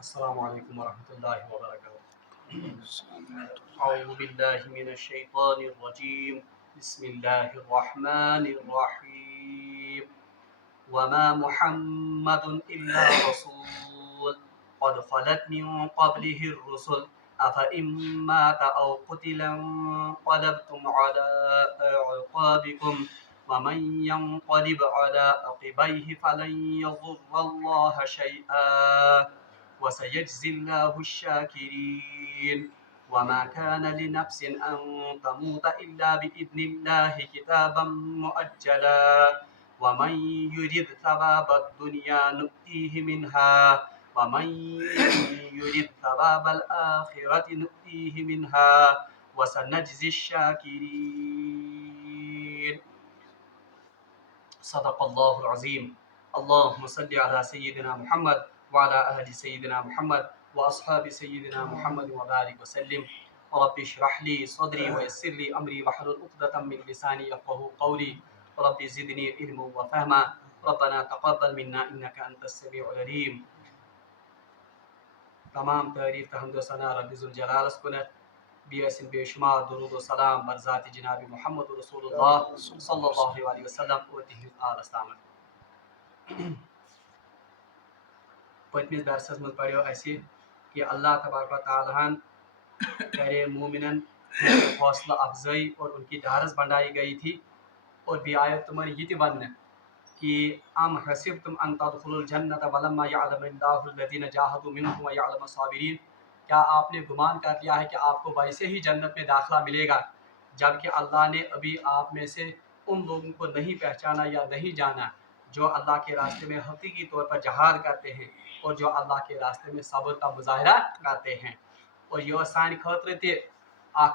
السلام علیکم ورحمۃ اللہ وبرکاتہ۔ اعوذ باللہ من الشیطان الرجیم، بسم اللہ الرحمن الرحیم۔ وما محمد الا رسول قد خلت من قبله الرسل افإن مات او قتل انقلبتم على اعقابكم ومن ينقلب على عقبيه فلن يضر الله شيئا وسيجزي الله الشاكرين۔ وما كان لنفس أن تموت إلا بإذن الله كتابا مؤجلا ومن يرد ثواب الدنيا نؤتيه منها ومن يرد ثواب الآخرة نؤتيه منها وسنجزي الشاكرين۔ صدق الله العظيم۔ اللهم صل على سيدنا محمد وعلى أهل سيدنا محمد وأصحاب سيدنا محمد وبارك وسلم۔ رب اشرح لي صدري ويسر لي أمري واحلل عقدة من لساني يفقهوا قولي رب زدني علما وفهما ربنا تقبل منا إنك أنت السميع العليم۔ تمام تعریف تحمد و ثنا رب ذوالجلال کنت، بیسن بے شمار درود و سلام بر ذات جناب محمد رسول اللہ صلی اللہ علیہ وسلم اور تہذ آل استامت۔ پتمس درسس من پڑھو اسی کہ اللہ تبارک و تعالیٰ کرے مومنن حوصلہ افزائی اور ان کی ڈھارس بڑھائی گئی تھی، اور بھی آیت تمہن یہ تہ ون کہ ام حسبتم ان تدخلوا الجنۃ ولما یعلم اللہ الذین جاہدوا منکم ویعلم الصابرین، کیا آپ نے گمان کر لیا ہے کہ آپ کو ویسے ہی جنت میں داخلہ ملے گا جبکہ اللہ نے ابھی آپ میں سے ان لوگوں کو نہیں پہچانا یا نہیں جانا جو اللہ کے راستے میں حقیقی طور پر جہاد کرتے ہیں اور جو اللہ کے راستے میں صبر کا مظاہرہ کرتے ہیں۔ اور یہ سان خاطر تہ اخ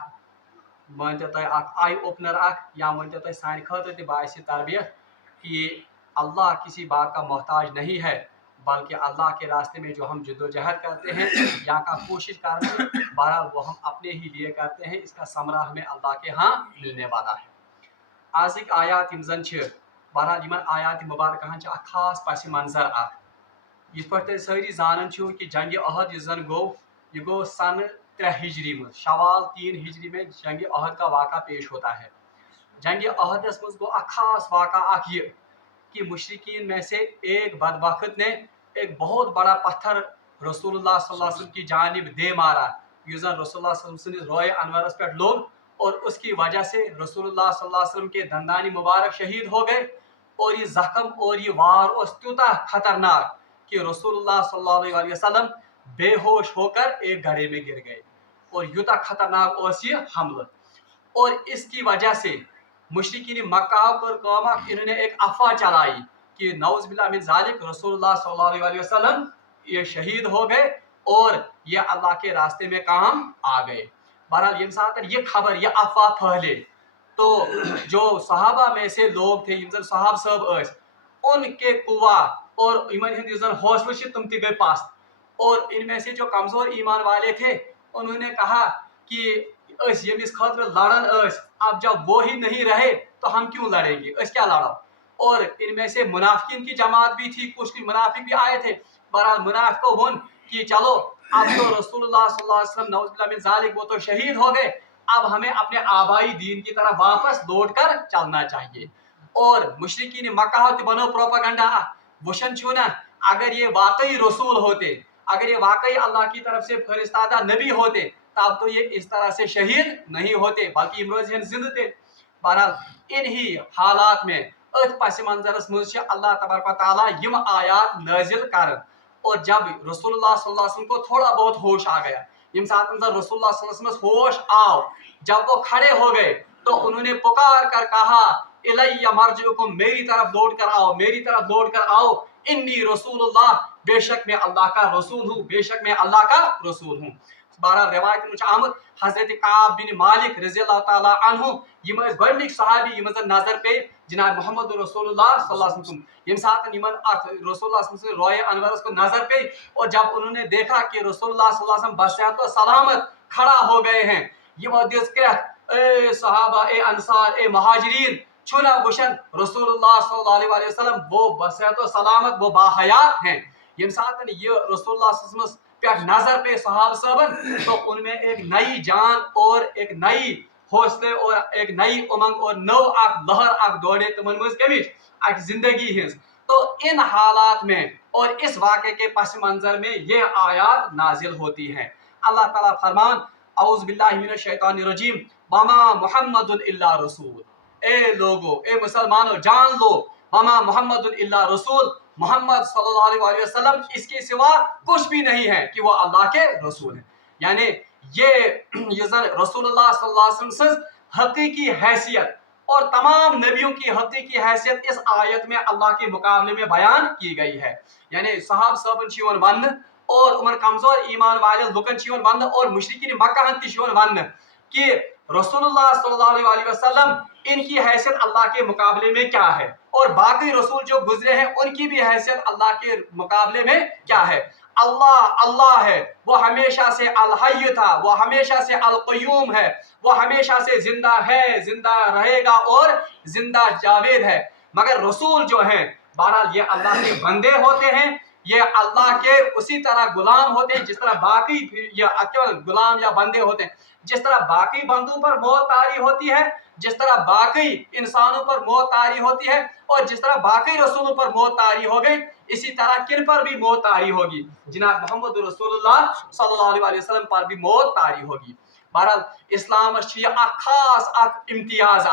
مانتے تہ اخ آئی اوپنر اخ یا مانتے تہ سان خاطر تہ باعث تربیت کہ اللہ کسی بات کا محتاج نہیں ہے، بلکہ اللہ کے راستے میں جو ہم جد و جہد کرتے ہیں یا کا کوشش کرتے ہیں بہرحال وہ ہم اپنے ہی لیے کرتے ہیں، اس کا ثمرہ ہمیں اللہ کے ہاں ملنے والا ہے۔ آزک آیات یم زن چھ بہرحال یمن آیات مبارکہن چھ اخ خاص پس منظر اخ، یت پٲٹھۍ تُہۍ سٲری زانان چھِو کہ جنگ عہد یُس زن گوٚو یہ گوٚو سنہ 3 ہجری میں، شوال 3 ہجری میں جنگ عہد کا واقعہ پیش ہوتا ہے۔ جنگ عہدس مز گوٚو اخ خاص واقعہ اخ یہ کہ مشرقین میں سے ایک بدبخت نے ایک بہت بڑا پتھر رسول اللہ صلی اللہ علیہ وسلم کی جانب دے مارا، یس زن رسول اللہ صلی اللہ علیہ وسلم روئے انورس پہ لوگ، اور اس کی وجہ سے رسول اللہ صلی اللہ علیہ وسلم کے دندانی مبارک شہید ہو گئے، اور یہ زخم اور یہ وار اس تیوتا خطرناک کہ رسول اللہ صلی اللہ علیہ وسلم بے ہوش ہو کر ایک گڑھے میں گر گئے، اور یوتا خطرناک اس یہ حملہ، اور اس کی وجہ سے مشرکین مکہ پر کام انہوں نے ایک افواہ چلائی کہ نعوذ باللہ من ذالک رسول اللہ صلی اللہ علیہ وسلم یہ شہید ہو گئے اور یہ اللہ کے راستے میں کام آ گئے۔ بہرحال یم ساتھ یہ خبر یہ افواہ پھیلے تو جو صحابہ میں سے لوگ تھے یم زن صحاب صاحب اس ان کے قوا اور ایمان ہند یس زن حوصلہ چھ تم تہ گئی پست، اور ان میں سے جو کمزور ایمان والے تھے انہوں نے کہا کہ اس یمس خاطر لڑن اس اب جب وہ ہی نہیں رہے تو ہم کیوں لڑیں گے، اس کیا لڑو، اور ان میں سے منافقین کی جماعت بھی تھی، کچھ منافق بھی آئے تھے۔ بہرحال منافقوں ون کہ چلو اب تو رسول اللہ صلی اللہ علیہ وسلم نعوذ باللہ من ذالک وہ تو شہید ہو گئے، اب ہمیں اپنے آبائی دین کی طرف واپس لوٹ کر چلنا چاہیے۔ اور مشرکین مکہ تہ بنو پروپیگنڈا وشن چھو نا اگر یہ واقعی رسول ہوتے، اگر یہ واقعی اللہ کی طرف سے فرستادہ نبی ہوتے تب تو یہ اس طرح سے شہید نہیں ہوتے بلکہ امروز زندہ تھے۔ بہرحال انہی حالات میں ات پس منظرس مز اللہ تبارک و تعالیٰ یم آیات نازل کرن، اور جب رسول اللہ صلی اللہ علیہ وسلم کو تھوڑا بہت ہوش آ گیا، یم ساتھ رسول اللہ صلی اللہ علیہ وسلم ہوش آؤ، جب وہ کھڑے ہو گئے تو انہوں نے پکار کر کہا الی مرجعکم، میری طرف لوٹ کر آؤ، میری طرف لوٹ کر آؤ، انی رسول اللہ، بے شک میں اللہ کا رسول ہوں، بے شک میں اللہ کا رسول ہوں۔ بہرحال روایت میں آمد حضرت کعب بن مالک رضی اللہ تعالیٰ عنہ یم گۄڈنِک صحابی یم زن نظر پہ جناب محمد رسول اللہ صلی اللہ علیہ وسلم یم ساتھ یمن رسول اللہ صلی اللہ علیہ وسلم روئے انورس کو نظر پہ، اور جب انہوں نے دیکھا کہ رسول اللہ صلی اللہ علیہ وسلم بصحت و سلامت کھڑا ہو گئے ہیں، یہ دس کرت اے صحابہ، اے انصار، اے مہاجرین، چھنا وشن رسول اللہ صلی اللہ علیہ وسلم وہ بصحت و سلامت وہ باحیات ہیں۔ یم ساتھ یہ رسول اللہ صلی اللہ علیہ وسلم पे नजर पे सहाब साहबन, तो उनमें एक नई जान और एक नई हौसले और एक नई उमंग और नौ अख लहर अख दौड़े तिमन मज कमिच अख जिंदगी हिंस। तो इन हालात में और इस वाक़े के पस मंजर में ये आयात नाजिल होती हैं। अल्लाह ताला फरमान औज़ु बिल्लाहि मिनश शैतानिर रजीम वमा मुहम्मदुन इल्ला रसूल। ए लोगो, ए मुसलमानों, जान लो वमा मुहम्मदुन इल्ला रसूल, मोहम्मद सल्लल्लाहु अलैहि वसल्लम इसके सिवा कुछ भी नहीं है कि वो अल्लाह के रसूल हैं। यानी ये रसूलुल्लाह सल्लल्लाहु अलैहि वसल्लम हकीकी हैसियत और तमाम नबियों की हकीकी हैसियत इस आयत में अल्लाह के मुकाबले में बयान की गई है। यानी सहाब साहबन वन और उमर कमजोर ईमान वाले लुकन वन और मुशरिकीन मक्का वन कि रसूलुल्लाह सल्लल्लाहु अलैहि वसल्लम इनकी हैसियत अल्लाह के मुकाबले में क्या है और बाकी रसूल जो गुजरे हैं उनकी भी हैसियत अल्लाह के मुकाबले में क्या है। अल्लाह अल्लाह है, वो हमेशा से अल हय्य था, वो हमेशा से अल क़य्यूम है, वो हमेशा से जिंदा है, जिंदा रहेगा और जिंदा जावेद है। मगर रसूल जो हैं बहरहाल ये अल्लाह के बंदे होते हैं, ये अल्लाह के उसी तरह गुलाम होते हैं जिस तरह बाकी या केवल गुलाम या बंदे होते हैं। जिस तरह बाकी बंदों पर मौत तारी होती है, जिस तरह बाकी इंसानों पर मौत तारी होती है और जिस तरह बाकी रसूलों पर मौत तारी हो गई, इसी तरह किन पर भी मौत तारी होगी, जनाब मोहम्मद रसूलुल्लाह सल्लल्लाहु अलैहि वसल्लम पर भी मौत तारी होगी। बहरहाल इस्लाम खास इम्तियाज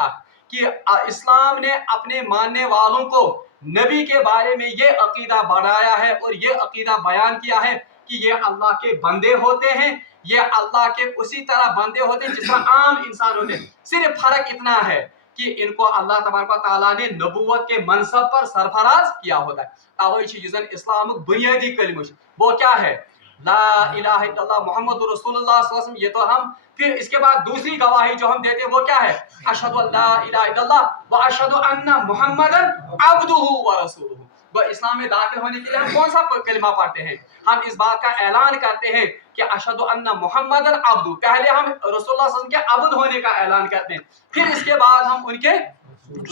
कि इस्लाम ने अपने मानने वालों को नबी के बारे में ये अकीदा बढ़ाया है और ये अकीदा बयान किया है कि ये अल्लाह के बंदे होते हैं, ये अल्लाह के उसी तरह बंदे होते हैं जिस तरह आम इंसान होते हैं। सिर्फ फर्क इतना है कि इनको अल्लाह तबारक व तआला ने नबूवत के मनसब पर सरफराज किया होता है। तवही इस्लाम बुनियादी कलिमा वो क्या है, ला इलाहा इल्लल्लाह मुहम्मदुर रसूलुल्लाह सल्लल्लाहु अलैहि वसल्लम। ये तो हम फिर इसके बाद दूसरी गवाही जो हम देते हैं वो क्या है, अशहदु अल्ला इलाहा इल्लल्लाह व अशहदु अन्ना मुहम्मदन अब्दुहु व रसूलुहु। वो इस्लाम में दाखिल होने के लिए हम कौन सा कलिमा पढ़ते हैं, हम इस बात का ऐलान करते हैं कि अशहदु अन्ना मुहम्मदन अब्दु। पहले हम रसूलुल्लाह सल्लल्लाहु अलैहि वसल्लम के अब्द होने का ऐलान करते हैं, फिर इसके बाद हम उनके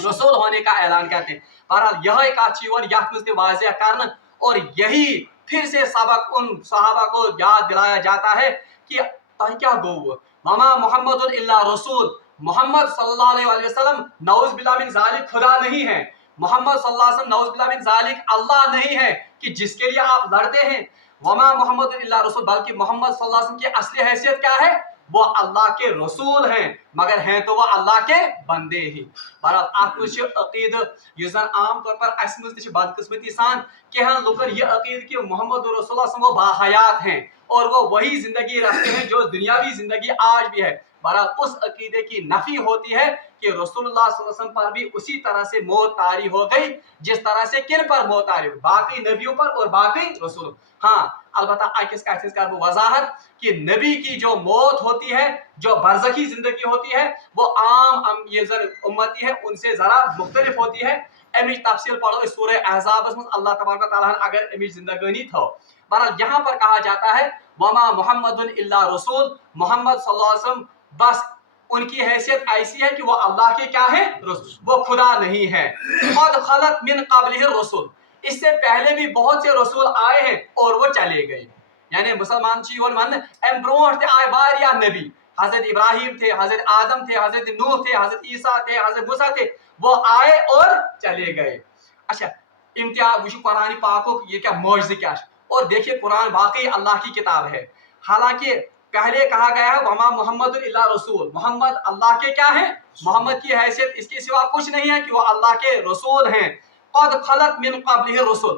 रसूल होने का ऐलान करते हैं। बहरहाल यह एक अच्छी और यह वाज़ेह करना और यही फिर से सबक उन सहाबा को याद दिलाया जाता है कि क्या गो ममा मोहम्मद इल्ला रसूल, मोहम्मद सल्लल्लाहु अलैहि वसल्लम नऊज़ बिल्लाह मिन ज़ालिक खुदा नहीं है, मोहम्मद सल्लल्लाहु अलैहि वसल्लम नऊज़ बिल्लाह मिन ज़ालिक अल्लाह नहीं है कि जिसके लिए आप लड़ते हैं। वमा मोहम्मद इल्ला रसूल, बल्कि मोहम्मद सल्लल्लाहु अलैहि वसल्लम की असली हैसियत क्या है, वो अल्लाह के रसूल हैं, मगर हैं तो वो अल्लाह के बंदे ही। बहरहाल अकीद युस आम तौर पर अस मज बदकिस्मती सान कह लुकन यह अकीद कि मोहम्मद रसूलुल्लाह वो बाहयात हैं और वो वही जिंदगी रखते हैं जो दुनियावी जिंदगी आज भी है। बहरहाल उस अकीदे की नफी होती है कि रसूलुल्लाह सल्लल्लाहु अलैहि वसल्लम पर भी उसी तरह से मौत तारी हो गई जिस तरह से किन पर मौत तारी हुई, बाकी नबियों पर और बाकी रसूल। हाँ अलबत्ता आकिस का वजाहत कि नबी की जो मौत होती है, जो बरज़खी जिंदगी होती है, वो आम ये उम्मती है उनसे जरा मुख्तलिफ होती है। अमिच तफसील पढ़ो इस सूरह अहज़ाब में अल्लाह तबारक व तआला अगर अमिच जिंदगानी थो। बहरहाल यहाँ पर कहा जाता है वमा मुहम्मदुन इल्ला रसूल, मोहम्मद सल्लल्लाहु अलैहि वसल्लम बस उनकी हैसियत ऐसी है कि वो अल्लाह के क्या है, वो खुदा नहीं है। क़द खलत मिन क़ब्लिहि रसूल, इससे पहले भी बहुत से रसूल आए हैं और वो चले गए। यानी मुसलमान जीवन मन एम ब्रोट आए वारिया नबी, हजरत इब्राहिम थे, हजरत आदम थे, हजरत नूह थे, हजरत ईसा थे, हजरत मूसा थे, वो आए और चले गए। अच्छा इम्तियाज वुशु कुरान पाक को ये क्या मौजज़े क्या, और देखिए कुरान वाकई अल्लाह की किताब है। हालांकि पहले कहा गया है वमा मोहम्मद इल्ला रसूल, मोहम्मद अल्लाह के क्या है, मोहम्मद की हैसियत इसके सिवा कुछ नहीं है कि वो अल्लाह के रसूल हैं। क़द खलत मिन क़ब्लिहि रसूल,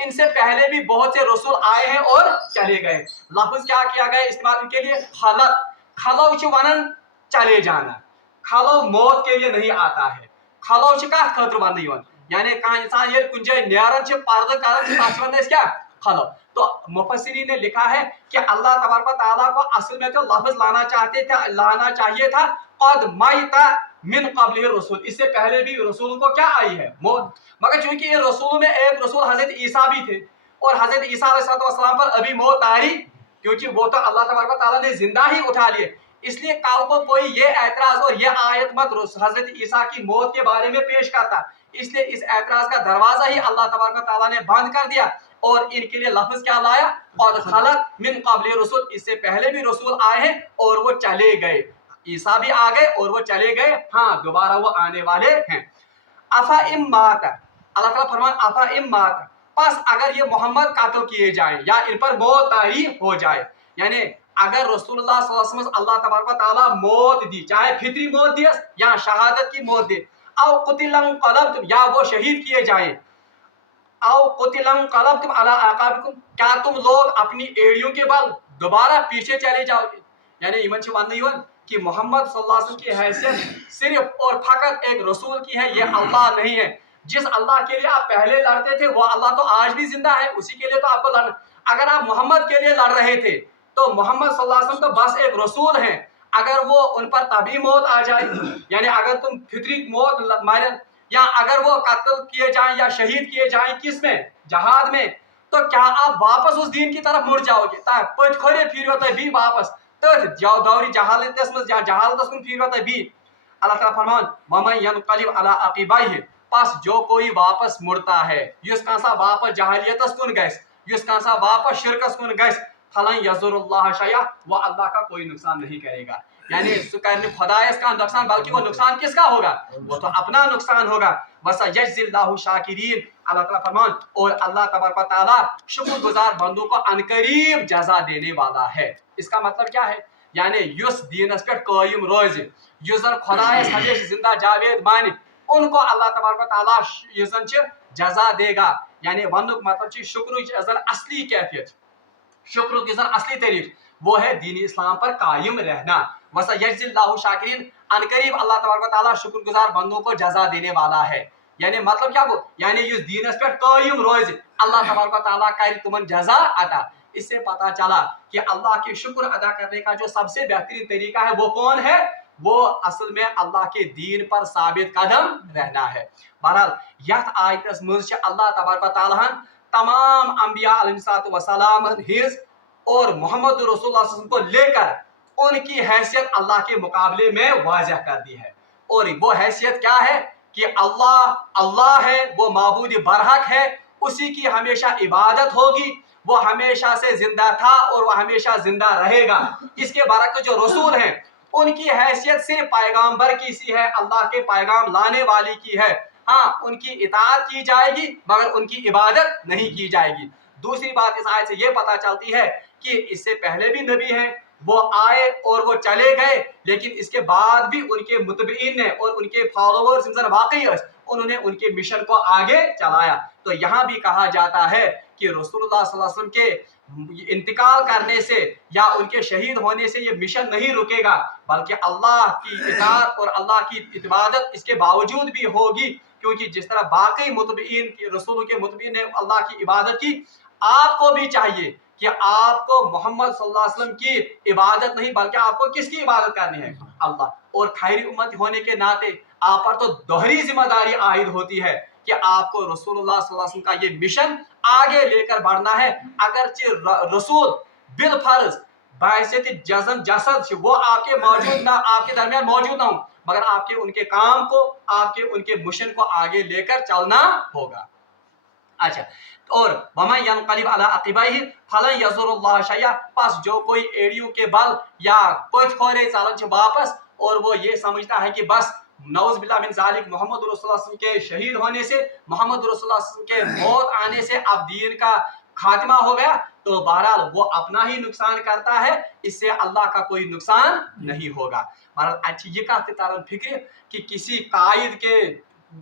इनसे पहले भी बहुत से रसूल आए हैं और चले गए। लफ्ज़ क्या किया गया इस्तेमाल इनके लिए, खलत। खलो वनन चले जाना, खलो मौत के लिए नहीं आता है, खलो कत खतर वन यानी कह इंसान ये कुछ जाए नेरन पर्द कर क्या खलो। तो मुफस्सिरीन ने लिखा है कि अल्लाह तबारक व तआला को असल में तो लफ्ज़ लाना चाहिए था क़द मैता मिन क़ब्लिहि रसूल, इससे पहले भी रसूल को क्या आई है, मौत। मगर चूंकि ये रसूल में एक रसूल हजरत ईसा भी थे और हजरत ईसा अलैहिस्सलाम पर अभी मौत आई, क्योंकि वो तो अल्लाह तबारक व तआला ने जिंदा ही उठा लिए, इसलिए कल को कोई ये एतराज और ये आयत मत हजरत ईसा की मौत के बारे में पेश करता, इसलिए इस एतराज का दरवाजा ही अल्लाह तबारक व तआला ने बंद कर दिया। اور इनके लिए लफ्ज क्या लाया, और खलत मिन क़ब्ल रसूल, इससे पहले भी रसूल आए हैं और वो चले गए, ईसा भी आ गए और वो चले गए, हाँ दोबारा वो आने वाले हैं। अफा इम मात, अल्लाह ताला फरमान अफा इम मात, बस अगर ये मोहम्मद कत्ल किए जाएं या इन पर मौत तारी हो जाए, यानी अगर रसूलुल्लाह सल्लल्लाहु अलैहि वसल्लम अल्लाह तबारक व तआला मौत दी, चाहे फितरी मौत दी या शहादत की मौत दे, औ कुतिलन क़लबतुम, या वो शहीद किए जाएं, औ कुतिलन क़लबतुम अला अक़ाबिकुम, क्या तुम लोग अपनी एड़ियों के बल दोबारा पीछे चले जाओगे। यानी इमन से वन यवन कि मोहम्मद सल्लल्लाहु अलैहि वसल्लम की हैसियत सिर्फ और फकत एक रसूल की है, ये अल्लाह नहीं है। जिस अल्लाह के लिए आप पहले लड़ते थे वो अल्लाह तो आज भी जिंदा है, उसी के लिए तो आपको लड़ना। अगर आप मोहम्मद के लिए लड़ रहे थे तो मोहम्मद सल्लल्लाहु अलैहि वसल्लम तो बस एक रसूल हैं, अगर वो उन पर तभी मौत आ जाए, यानी अगर तुम फितरी मौत मारे या अगर वो कत्ल किए जाएं या शहीद किए जाएं किस में, जहाद में, तो क्या आप वापस उस दीन की तरफ मुड़ जाओगे, पत खोरे फिर भी वापस तथ जाओ दौरी जहालतस में या जहालतस कुन फिर भी। अल्लाह ताला फरमान वमन यनक़लिब अला अक़ीबैहि, पास जो कोई वापस मुड़ता है, युस कांसा वापस जहालियतस कुन गैस, युस कांसा वापस शिरकस कुन गैस, फलन यज़ुरुल्लाह शैया, वो अल्लाह का कोई नुकसान नहीं करेगा। यानी खुदायस का नुकसान, बल्कि वो नुकसान किसका होगा, वो तो अपना नुकसान होगा। वसयजज़िल्लाहु शाकिरीन, अल्लाह ताला फरमान और अल्लाह तबारक व तआला शुक्रगुजार बंदों को अनकरीब जज़ा देने वाला है। इसका मतलब क्या है, यानी युस दीनस पे कायम रोज, युस जन खुदायस हमेशा जिंदा जावेद माने, उनको अल्लाह तबारक व तआला युसन जज़ा देगा। यानी वनुक मतलब शुक्र असली कैफियत, शुक्र की असली तरीफ वो है दीन इस्लाम पर कायम रहना। वसयजज़िल्लाहु शाकिरीन, अनकरीब अल्लाह तबारक व तआला शुक्रगुजार बंदों को जज़ा देने वाला है। यानी मतलब क्या वो, यानी इस दीन पे कायम रोज अल्लाह तबारक व तआला करे तुमन जज़ा अता। इससे पता चला कि अल्लाह के शुक्र अदा करने का जो सबसे बेहतरीन तरीका है वो कौन है, वो असल में अल्लाह के दीन पर साबित कदम रहना है। बहरहाल यथ आयतस मज अल्लाह तबारक व तआला तमाम अंबिया अलैहिस्सलातु वस्सलाम हिज और मोहम्मद रसूलुल्लाह सल्लल्लाहु अलैहि वसल्लम को लेकर उनकी हैसियत अल्लाह के मुकाबले में वाज़ह कर दी है। और वो हैसियत क्या है कि अल्लाह अल्लाह है, वो माबूद बरहक है, उसी की हमेशा इबादत होगी, वो हमेशा से जिंदा था और वो हमेशा जिंदा रहेगा। इसके बरकत जो रसूल हैं उनकी हैसियत सिर्फ पैगाम्बर की सी है, अल्लाह के पैगाम लाने वाली की है। हाँ, उनकी इताअत की जाएगी मगर उनकी इबादत नहीं की जाएगी। दूसरी बात इस आयत से ये पता चलती है कि इससे पहले भी नबी हैं, वो आए और वो चले गए, लेकिन इसके बाद भी उनके मुतबईन ने और उनके फॉलोअर्स वाकई उन्होंने उनके मिशन को आगे चलाया। तो यहाँ भी कहा जाता है कि रसूलुल्लाह सल्लल्लाहु अलैहि वसल्लम के इंतकाल करने से या उनके शहीद होने से ये मिशन नहीं रुकेगा, बल्कि अल्लाह की इताअत और अल्लाह की इबादत इसके बावजूद भी होगी, क्योंकि जिस तरह बाकी मुतबईन रसूलों के मुतबईन ने अल्लाह की इबादत की, आपको भी चाहिए कि आपको मोहम्मद सल्लल्लाहु अलैहि वसल्लम की इबादत नहीं बल्कि आपको किसकी इबादत करनी है, अल्लाह। और खैरी उम्मत होने के नाते आप पर तो दोहरी जिम्मेदारी आयद होती है कि आपको रसूलुल्लाह सल्लल्लाहु अलैहि वसल्लम का ये मिशन आगे लेकर बढ़ना है। अगरचे रसूल बिल फर्ज बायसत जज़म जसद वो आपके मौजूद ना, आपके दरमियान मौजूद ना हो, मगर आपके उनके काम को, आपके उनके मिशन को आगे लेकर चलना होगा। अच्छा, और वमा यनक़लिब अला अक़ीबैहि फलन यज़ुरुल्लाह शैया, पास जो कोई एड़ियों के बल या पथ खोरे चालन वापस और वो ये समझता है कि बस नौज़ बिल्लाह मिन ज़ालिक मोहम्मद रसूलुल्लाह सल्लल्लाहु अलैहि वसल्लम के शहीद होने से, मोहम्मद रसूलुल्लाह सल्लल्लाहु अलैहि वसल्लम के मौत आने से अब दीन का खात्मा हो गया, तो बहरहाल वो अपना ही नुकसान करता है, इससे अल्लाह का कोई नुकसान नहीं होगा। बहरहाल अच्छी ये कहते तारन फिक्र कि किसी कायद के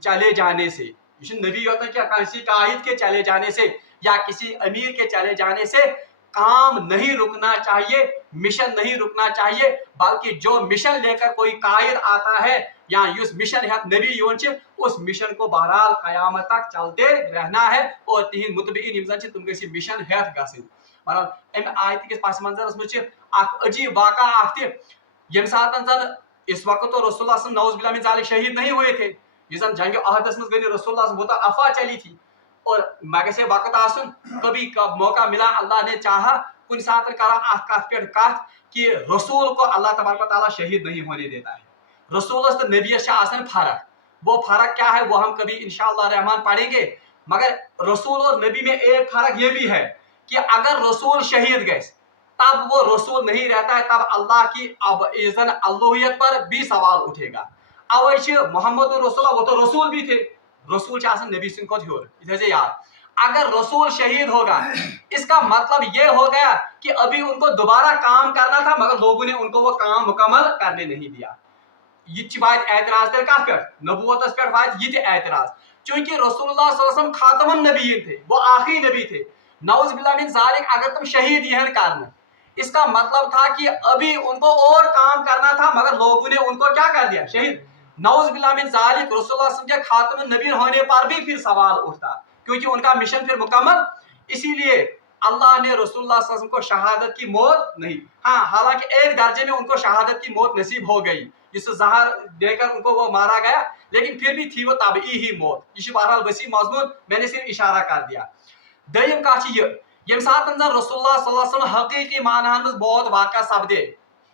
चले जाने से, नबी होता है क्या, किसी कायद के चले जाने से या किसी अमीर के चले जाने से काम नहीं रुकना चाहिए, मिशन नहीं रुकना चाहिए, बल्कि जो मिशन लेकर कोई कायद आता है या उस मिशन है नबी यून उस मिशन को बहरहाल कयामत तक चलते रहना है और तिहिंद मुतबईन यम तुम गसी मिशन है गसिन। बहरहाल अम आयत के पास मंजरस मज अजीब वाक़ा यम सात जन इस वक्त तो रसूलुल्लाह नौज़ बिल्लाह मिन ज़ालिक शहीद नहीं हुए थे, जिस जंग अहदस में गई रसूलुल्लाह वो तो अफवाह चली थी और मगर से वक्त आसन कभी कब मौका मिला, अल्लाह ने चाहा कुछ साथ करा कत पे कत कि रसूल को अल्लाह तबारक व तआला शहीद नहीं होने देता है। रसूल तो नबी से आसन फर्क, वो फर्क क्या है वो हम कभी इंशाअल्लाह रहमान पढ़ेंगे, मगर रसूल और नबी में एक फर्क ये भी है कि अगर रसूल शहीद गए तब वो रसूल नहीं रहता है, तब अल्लाह की अब इज़्ज़त अल्लूहियत पर भी सवाल उठेगा। अब मोहम्मद रसूल वो तो रसूल भी थे, रसूल नबी सिंह को थे यार। अगर रसूल शहीद होगा इसका मतलब ये हो गया कि अभी उनको दोबारा काम करना था मगर लोगों ने उनको वो काम मुकम्मल करने नहीं दिया। ये वात एतराज तेल कत पे नबूवतस पे वात ये एतराज, चूंकि रसूलुल्लाह सल्लल्लाहु अलैहि वसल्लम खातमुन नबीय्यीन थे, वो आखिरी नबी थे। नऊज़ बिल्लाह मिन ज़ालिक अगर तुम शहीद यहन करना, इसका मतलब था कि अभी उनको और काम करना था मगर लोगों ने उनको क्या कर दिया, शहीद। नऊज़ बिल्लाह मिन ज़ालिक रसूलुल्लाह सल्लल्लाहु अलैहि वसल्लम के खातमुन नबीय्यीन होने पर भी फिर सवाल उठता, क्योंकि उनका मिशन फिर मुकम्मल। इसीलिए अल्लाह ने रसूलुल्लाह सल्लल्लाहु अलैहि वसल्लम को शहादत की मौत नहीं, हाँ हालांकि एक दर्जे में उनको शहादत की मौत नसीब हो गई, जिससे जहर देकर उनको वो मारा गया, लेकिन फिर भी थी वो तबई ही मौत। ये बहरहाल वसी मजमून, मैंने सिर्फ इशारा कर दिया। दयम कत ये सात रसूलुल्लाह सल्लल्लाहु अलैहि वसल्लम हकीकी मानहन में बहुत वाक़ा सपदे,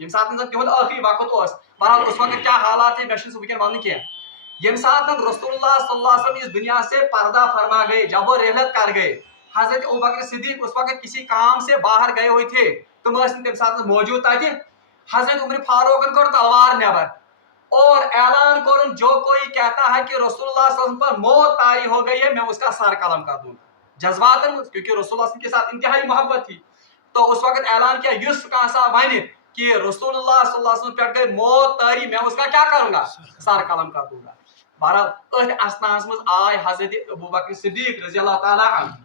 ये सात तिहुंद आखिरी वक्त बहरहाल उस वक्त क्या हालात थे मैं वह वन कह। ये सात रसूलुल्लाह सल्लल्लाहु अलैहि वसल्लम इस दुनिया से पर्दा फरमा गए, जब वो रहलत कर गए, हजरत अबू बकर सिद्दीक उस वक्त किसी काम से बाहर गए हुए थे, तुम तम सात मौजूद थे। हजरत उमर फारूक को तलवार नेबर और ऐलान कर, जो कोई कहता है कि रसूलुल्लाह सल्लल्लाहु अलैहि वसल्लम पर मौत तारी हो गई है मैं उसका सर कलम कर दूंगा। जज्बातन, क्योंकि रसूलुल्लाह के साथ इंतहाई मोहब्बत थी, तो उस वक्त ऐलान किया युस कहा वन कि रसूलुल्लाह सल्लल्लाहु अलैहि वसल्लम पे गई मौत तारी, मैं उसका क्या करूंगा, सर कलम कर दूंगा। बहरहाल असनास में आए हजरत अबू बकर सिद्दीक रज़ी अल्लाह ताला अन्हु,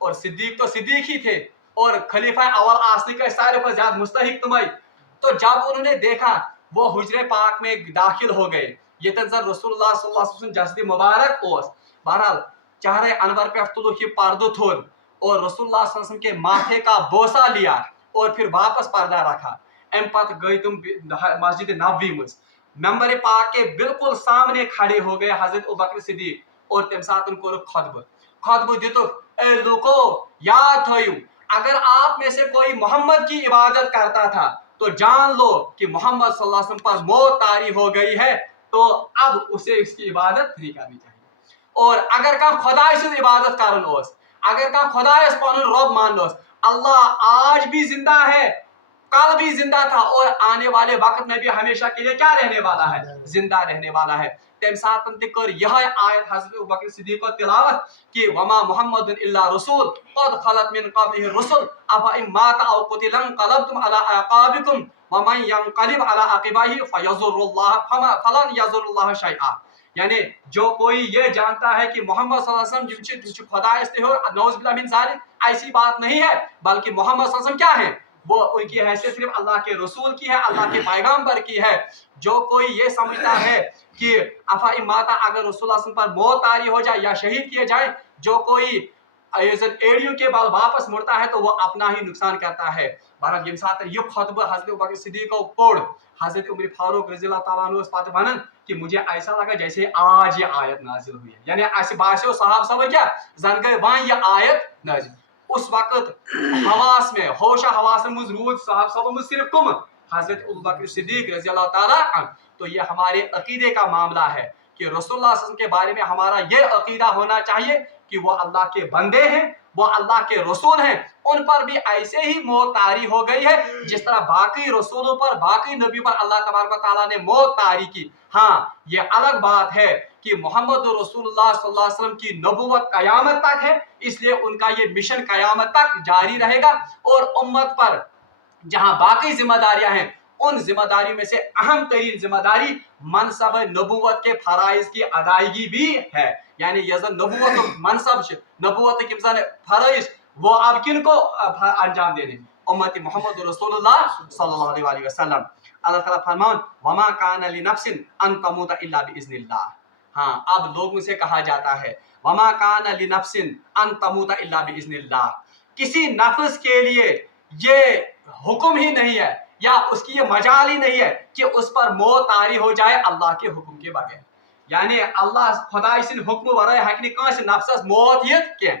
और सिद्दीक तो सिद्दीक ही थे और खलीफा अव्वल आसनी का सारे पर ज्यादा मुस्तहिक तुम्हें। तो जब उन्होंने देखा वो हुजरे पाक में दाखिल हो गए, ये तंजर रसूलुल्लाह सल्लल्लाहु अलैहि वसल्लम जस्दी मुबारक ओस। बहरहाल चेहरे अनवर पे तुलु की पर्दो थोल और रसूलुल्लाह सल्लल्लाहु अलैहि वसल्लम के माथे का बोसा लिया और फिर वापस पर्दा रखा। एम पत गई तुम मस्जिद नबवी मज मेंबर पाक के बिल्कुल सामने खड़े हो गए हजरत अबू बकर सिद्दीक और तम सात खुतब दितु, ए लोको याद थयु, अगर आप में से कोई मोहम्मद की इबादत करता था तो जान लो कि मोहम्मद सल्लल्लाहु अलैहि वसल्लम पर मौत तारी हो गई है, तो अब उसे इसकी इबादत नहीं करनी चाहिए। और अगर का खुदाई से इबादत करन ओस, अगर का खुदाई पन रब मान लोस, अल्लाह आज भी जिंदा है, कल भी जिंदा था और आने वाले वक्त में भी हमेशा के लिए क्या रहने वाला है, जिंदा रहने वाला है। तम साथ कर यह आयत हज़रत अबू बकर सिद्दीक को तिलावत कि वमा मुहम्मदुन इल्ला रसूल क़द खलत मिन क़ब्लिहि रुसूल अफ़ा इन माता औ क़ुतिला इंक़लबतुम अला अक़ाबिकुम व मन यंक़लिब अला अक़िबैहि फलन यज़ुरुल्लाह शैआ। यानी जो कोई ये जानता है कि मोहम्मद सल्लल्लाहु अलैहि वसल्लम खुदा इसलिए हो, नऊज़ बिल्लाह मिन ज़ालिक, ऐसी बात नहीं है, बल्कि मोहम्मद सल्लल्लाहु अलैहि वसल्लम क्या है, वो उनकी हैसियत सिर्फ अल्लाह के रसूल की है, अल्लाह के पैगंबर की है। जो कोई ये समझता है कि अफा इमाता अगर रसूलुल्लाह सल्लल्लाहु अलैहि वसल्लम पर मौत तारी हो जाए या शहीद किए जाए, जो कोई एड़ियों के बाद वापस मुड़ता है तो वो अपना ही नुकसान करता है। बहरहाल ये साथ ये खुतबा हजरत अबू बकर सिद्दीक को पढ़ हजरत उमर फारूक रज़ी अल्लाह ताला अन्हु पात बनन कि मुझे ऐसा लगा जैसे आज ये आयत नाजिल हुई है, यानी ऐसे बासियों साहब सब क्या जन गए वहां ये आयत नाजिल। उस वक्त हवास में होशा हवास में रूद साहब सब में सिर्फ कुम हजरत अबू बकर सिद्दीक रज़ी अल्लाह ताला अन्हु। तो ये हमारे अकीदे का मामला है कि रसूलुल्लाह सल्लल्लाहु अलैहि वसल्लम के बारे में हमारा ये अकीदा होना चाहिए कि वो अल्लाह के बंदे हैं, वो अल्लाह के रसूल हैं, उन पर भी ऐसे ही मौत तारी हो गई है जिस तरह बाकी रसूलों पर, बाकी नबियों पर अल्लाह तबारक व तआला ने मौत तारी की। हाँ, ये अलग बात है कि मोहम्मद रसूलुल्लाह सल्लल्लाहु अलैहि वसल्लम की नबूवत कयामत तक है, इसलिए उनका ये मिशन कयामत तक जारी रहेगा और उम्मत पर जहां बाकी जिम्मेदारियां हैं उन जिम्मेदारियों में से अहम तरीन जिम्मेदारी मनसब नबूवत के फराइज की अदायगी भी है। यानी यजन नबूवत मनसब नबूवत के फराइज वो अब किन को अंजाम देने, उम्मत मोहम्मद रसूलुल्लाह सल्लल्लाहु अलैहि वसल्लम। अल्लाह ताला फरमान वमा कान लिनफ्सिन अन तमूत इल्ला बिइज़्निल्लाह। हाँ, अब लोगों से कहा जाता है वमा कान लिनफ्सिन अन तमूत इल्ला बिइज़्निल्लाह, किसी नफ्स के लिए ये हुक्म ही नहीं है या उसकी ये मजाल ही नहीं है कि उस पर मौत तारी हो जाए अल्लाह के हुक्म के बगैर। यानी अल्लाह खुदा सिंद हुक्म वराए हकनी कांस नफ्सस मौत ये के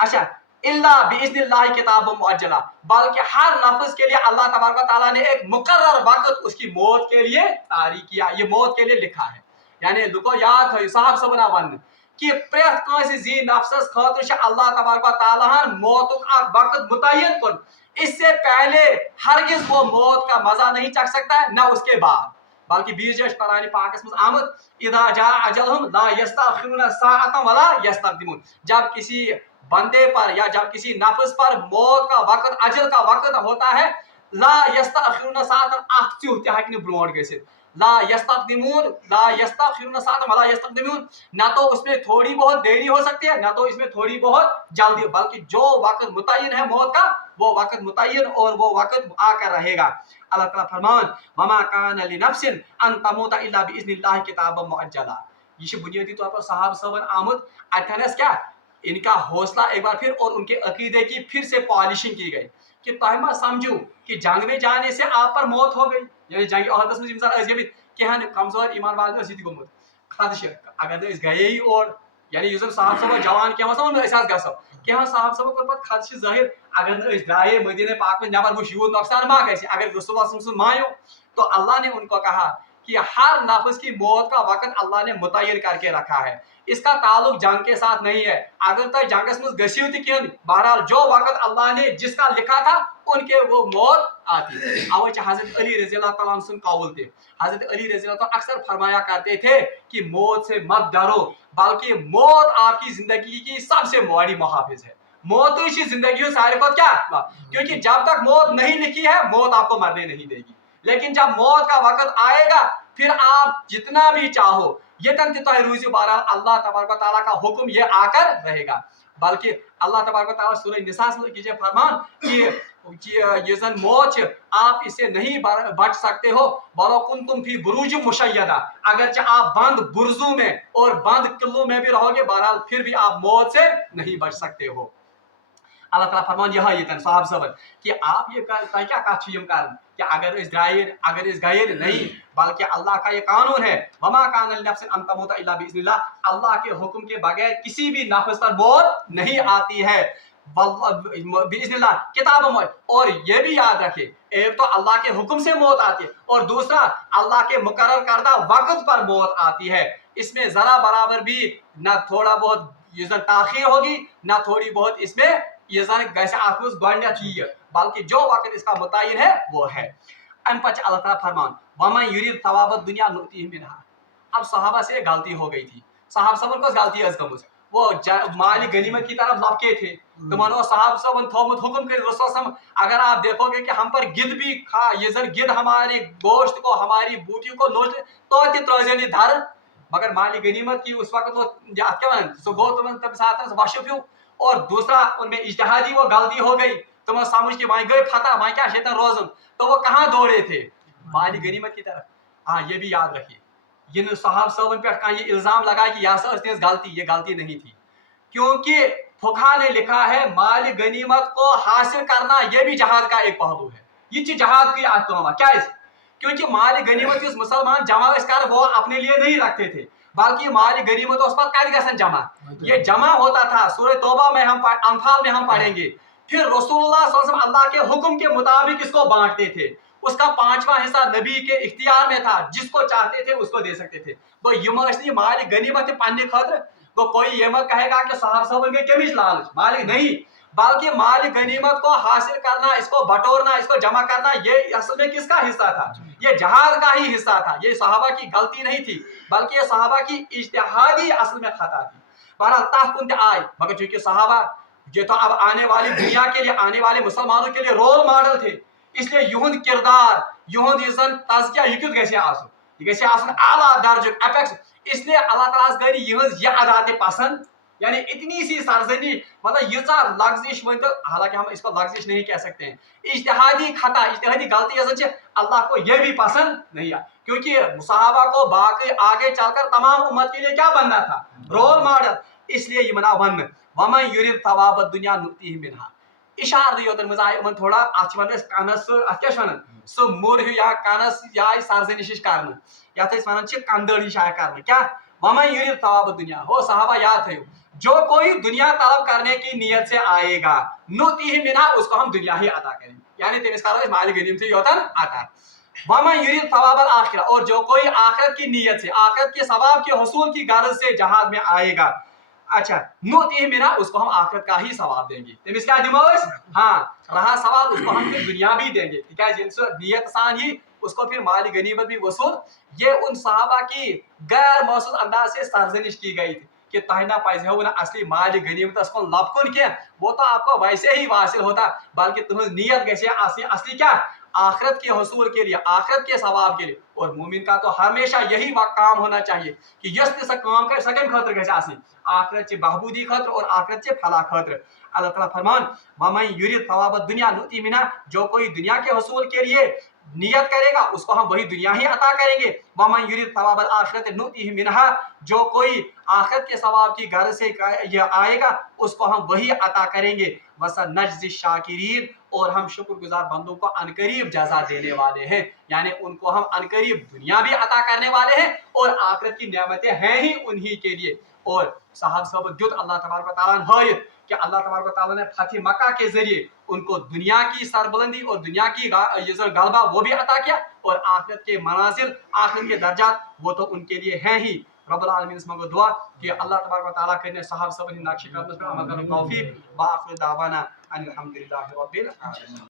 अच्छा इल्ला बिइज़्निल्लाह किताब मुअज्जला, बल्कि हर नफ्स के लिए अल्लाह तबारक व तआला ने एक मुकर्रर वक्त उसकी मौत के लिए तारी किया, ये मौत के लिए लिखा है। यानी लुको याद है साहब सब ना वन کہ پریت کانسی زی نفسس خاطر اللہ تبارک و تعالیٰ موتک اک وقت متعین کن. اس سے پہلے ہرگز وہ موت کا مزہ نہیں چکھ سکتا ہے نہ اس کے بعد. بلکہ بیچ جائے قرآن پاکس مز آمد اذا جاء اجلہم لا یستاخرون ساعتا ولا یستقدمون. جب کسی بندے پر یا جب کسی نفس پر موت کا وقت اجل کا وقت ہوتا ہے لا یستاخرون ساعتا اخ چیو تہ ہیکہ برونٹ گژھت. لا یستاخرون ساعتا ولا یستقدمون. نہ تو اس میں تھوڑی بہت دیری ہو سکتی ہے نہ تو اس میں تھوڑی بہت جلدی, بلکہ جو وقت متعین ہے موت کا وہ وقت متعین اور وہ وقت آ کر رہے گا. اللہ تعالیٰ فرمان وما کان لنفس ان تموت الا باذن اللہ کتابا مؤجلا. یہ بنیادی طور پر صحابہ صاحبن آمد اتنس کیا ان کا حوصلہ ایک بار پھر اور ان کے عقیدے کی پھر سے پالشنگ کی گئی کہ تہ ما سمجھو کہ جنگ میں جانے سے آپ پر موت ہو گئی. یعنی جنگ عہدس میں انسان اس گمت کہن کمزور ایمان والن اس یہ گومت خدشہ اگر اس گئے اور یعنی یس صاحب صاحب جوان کیا گھو کیا صاحب صاحب کور پہ خدشہ ظاہر اگر درائے مدینہ پاک میں نبر وچ یوت نقصان ما گژھِ اگر رسول اللہ صلی اللہ علیہ وسلم مانو تو اللہ نے ان کو کہا کہ ہر نفس کی موت کا وقت اللہ نے متعین کر کے رکھا ہے. اس کا تعلق جنگ کے ساتھ نہیں ہے. اگر تہ جنگس مز گژھو تہ کہن بہرحال جو وقت اللہ نے جس کا لکھا تھا ان کے وہ موت آتی. اوے حضرت علی رضی اللہ تعالیٰ عنہ سن قول تھے. حضرت علی رضی اللہ تعالیٰ اکثر فرمایا کرتے تھے کہ موت سے مت ڈرو بلکہ موت آپ کی زندگی کی سب سے بڑی محافظ ہے. موت ہی زندگی سارے کو کیا کیونکہ جب تک موت نہیں لکھی ہے موت آپ کو مرنے نہیں دے گی. لیکن جب موت کا وقت آئے گا پھر آپ جتنا بھی چاہو یتن تہ روزیو بہرحال اللہ تبارک و تعالیٰ کا حکم یہ آ کر رہے گا. بلکہ اللہ تبارک و تعالیٰ سورہ نساء میں کیجئے فرمان کہ یہ زن موت آپ اسے نہیں بچ سکتے ہو وَلَوْ كُنْتُمْ فِي بُرُوجٍ مُشَيَّدَةٍ. اگرچہ آپ بند برزوں میں اور بند قلعوں میں بھی رہو گے بہرحال پھر بھی آپ موت سے نہیں بچ سکتے ہو. اللہ تعالیٰ فرمان یہ صاحب صبر کہ آپ یہ کیا کات کرن کہ اگر اس درائے اگر اس گئے نہیں بلکہ اللہ کا یہ قانون ہے وما کان لنفس ان تموت الا باذن اللہ. اللہ کے حکم کے بغیر کسی بھی نفس پر موت نہیں آتی ہے باذن اللہ کتاب میں. اور یہ بھی یاد رکھے ایک تو اللہ کے حکم سے موت آتی ہے اور دوسرا اللہ کے مقرر کردہ وقت پر موت آتی ہے. اس میں ذرا برابر بھی نہ تھوڑا بہت یہ تاخیر ہوگی نہ تھوڑی بہت اس میں یہ زن گھس اتھ گۄڈنیتھ یہ بلکہ جو وقت اس کا متعین ہے وہ ہے. ام پتہ اللہ تعالیٰ فرمان ومن یرید ثواب الدنیا نؤتیہ منہا. اب صحابہ سے غلطی ہو گئی تھی. صحابہ صاحب کو غلطی از گمز وہ مال غنیمت کی طرف لپکے تھے. تمہن صحابہ صاحب تھومت حکم کر رسول صلی اگر آپ دیکھو گے کہ ہم پر گد بھی یہ زن گد ہمارے گوشت کو ہماری بوٹی کو نوچ تو ترازی دھر مگر مال غنیمت کی اس وقت وہ کیا سو گو تمہیں تب ساتھ وشف ہو. اور دوسرا ان میں اجتہادی وہ غلطی ہو گئی تمہیں سمجھ کے وہیں گئے فتح وہیں کیا شیطان روزن تو وہ کہاں دوڑے تھے مال غنیمت کی طرف. ہاں یہ بھی یاد رکھیے یہ صحابہ صاحب پہ کہاں یہ الزام لگا کہ یہ سا غلطی یہ غلطی نہیں تھی کیونکہ فقہا نے لکھا ہے مال غنیمت کو حاصل کرنا یہ بھی جہاد کا ایک پہلو ہے. یہ جہاد کی کام کیا کیونکہ مال غنیمت اس مسلمان جمع کر وہ اپنے لیے نہیں رکھتے تھے بلکہ مال غنیمت اس پر کت گژھن جمع. یہ جمع ہوتا تھا سورہ توبہ میں ہم انفال میں ہم پڑھیں گے. پھر رسول اللہ صلی اللہ علیہ وسلم اللہ کے حکم کے مطابق اس کو بانٹتے تھے. اس کا 5واں حصہ نبی کے اختیار میں تھا جس کو چاہتے تھے اس کو دے سکتے تھے. تو یہ مال غنیمت پنہ خاطر تو کوئی یہ مت کہے گا کہ صحابہ صاحب کے کمچ لالچ مال نہیں بلکہ مال غنیمت کو حاصل کرنا اس کو بٹورنا اس کو جمع کرنا یہ اصل میں کس کا حصہ تھا یہ جہاد کا ہی حصہ تھا. یہ صحابہ کی غلطی نہیں تھی بلکہ یہ صحابہ کی اجتہادی اصل میں خطا تھی. بہرحال تحت کن آئے مگر چونکہ صحابہ یہ تو اب آنے والی دنیا کے لیے آنے والے مسلمانوں کے لیے رول ماڈل تھے اس لیے یہند کردار یہند یہ زن تزکیہ یہ کیوں گژھِ آسن یہ گژھِ آسن اعلیٰ درجک اپیکس. اس لیے اللہ تعالیٰ گری یہز یہ عادات پسند یعنی اتنی سی سرزنی مطلب یہ لغزش ون تو حالانکہ ہم اس کو لغزش نہیں کہہ سکتے ہیں اجتہادی خطا اجتہادی غلطی اللہ کو یہ بھی پسند نہیں ہے کیونکہ صحابہ کو باقی آگے چل کر تمام امت کے لیے کیا بننا تھا رول ماڈل. اس لیے یہ منا ون ومن یرید ثواب الدنیا نؤتیہ منہا. اشارہ یوتن مز آئے تھوڑا اتھ کنس ات کیا سہ مر ہیو یا کنس یہ آئی سرزنش کرنے یتھ ون کندڑ ہش آئے کرنے کیا ومن یرید ثواب الدنیا. ہو صحابہ یاد تھو جو کوئی دنیا طلب کرنے کی نیت سے آئے گا نؤتیہ منہا اس کو ہم دنیا ہی عطا کریں یعنی تمس کرو مال غنیمت یوتن عطا. ومن یرید ثواب الآخرہ اور جو کوئی آخرت کی نیت سے آخرت کے ثواب کے حصول کی غرض سے جہاد میں آئے گا अच्छा नूती मिना उसको हम आखिरत का ही सवाब देंगे तमिस क्या दिमो हाँ रहा सवाल उसको हम फिर दुनिया भी देंगे ठीक है जिनसे नियत सान ही उसको फिर माल गनीमत भी वसूल। ये उन सहाबा की गैर महसूस अंदाज से सरजनिश की गई थी कि तहना पैसे हो ना असली माल गनीमत को लपकुन के वो तो आपको वैसे ही हासिल होता बल्कि तुम्हें नियत गैसे असली असली क्या आखिरत के हसूल के लिए आखिरत के सवाब के लिए। और मोमिन का तो हमेशा यही काम होना चाहिए कि यस ते काम कर सकन खतर गैसे असली आखिरत चे बहबूदी खतर और आखिरत चे फला खतर। अल्लाह ताला फरमान वमन युरिद थवाब दुनिया नुती मिना जो कोई दुनिया के हसूल के लिए नियत करेगा उसको हम वही दुनिया ही अता करेंगे। वमन युरिद थवाब आखिरत नुती मिनहा जो कोई आखिरत के सवाब की घर से ये आएगा उसको हम वही अता करेंगे। वसन नजज़ि शाकिरीन और हम शुक्रगुजार बंदों को अनकरीब जज़ा देने वाले हैं यानी उनको हम अनकरीब दुनिया भी अता करने वाले हैं और आखिरत की नेमतें हैं ही उन्हीं के लिए। और साहब सब दुत अल्लाह तबारक व तआला ने हायत कि अल्लाह तबारक व तआला ने फतह मक्का के जरिए उनको दुनिया की सरबुलंदी और दुनिया की ये जो गलबा वो भी अता किया और आखिरत के मनाजिल आखिरत के दर्जात वो तो उनके लिए हैं ही। रब्बुल आलमीन इसमें दुआ कि अल्लाह तबारक व तआला करने साहब सब नक्श कदम पर अमल करने तौफीक व आखिर दावाना अनिल हम्दुलिल्लाहि रब्बिल आलमीन।